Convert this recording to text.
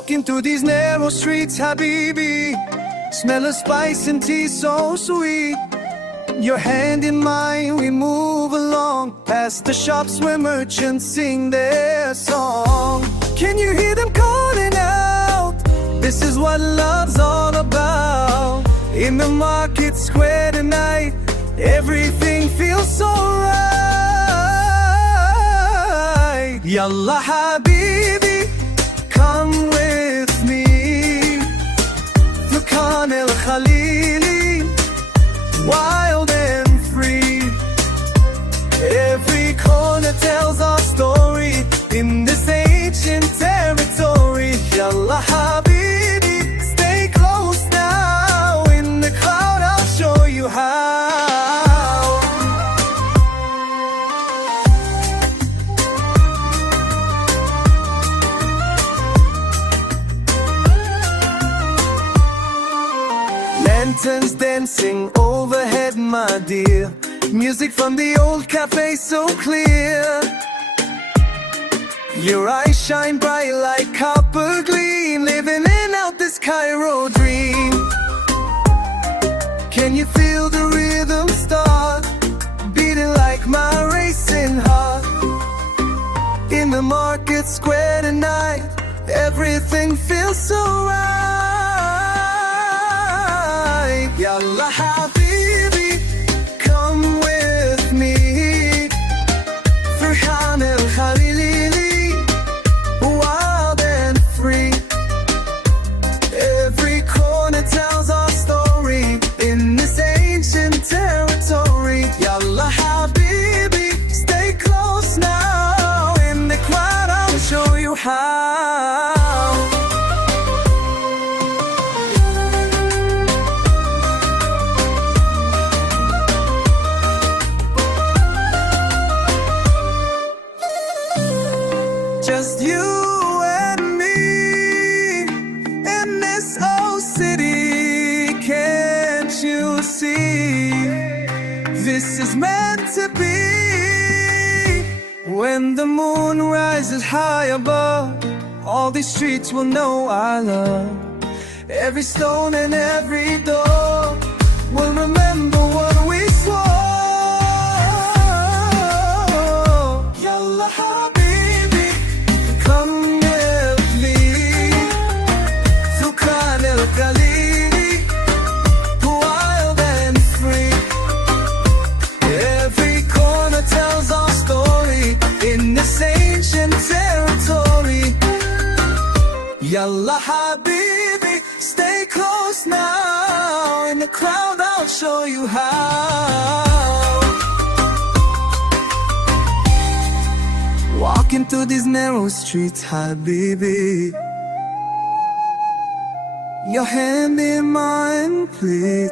Walking through these narrow streets, Habibi, smell of spice and tea so sweet. Your hand in mine, we move along, past the shops where merchants sing their song. Can you hear them calling out? This is what love's all about. In the market square tonight, everything feels so right. Yalla Habibi, come with me through Khan el-Khalili, wild and free. Every corner tells our story in this ancient territory. Yalla Habibi, stay close now. In the crowd I'll show you how. Lanterns dancing overhead, my dear. Music from the old cafe so clear. Your eyes shine bright like copper gleam, living in out this Cairo dream. Can you feel the rhythm start, beating like my racing heart? In the market square tonight, everything feels so right. Yalla Habibi, come with me through Khan el-Khalili, wild and free. Every corner tells our story in this ancient territory. Yalla Habibi, stay close now. In the crowd I'll show you how. Just you and me in this old city, can't you see? This is meant to be. When the moon rises high above, all these streets will know our love. Every stone and every door will remember what we swore. Yalla Habibi, come with me through Khan el-Khalili, wild and free. Every corner tells our story in this ancient territory. Yalla Habibi, stay close now. In the crowd I'll show you how. Walking through these narrow streets, Habibi, your hand in mine, please.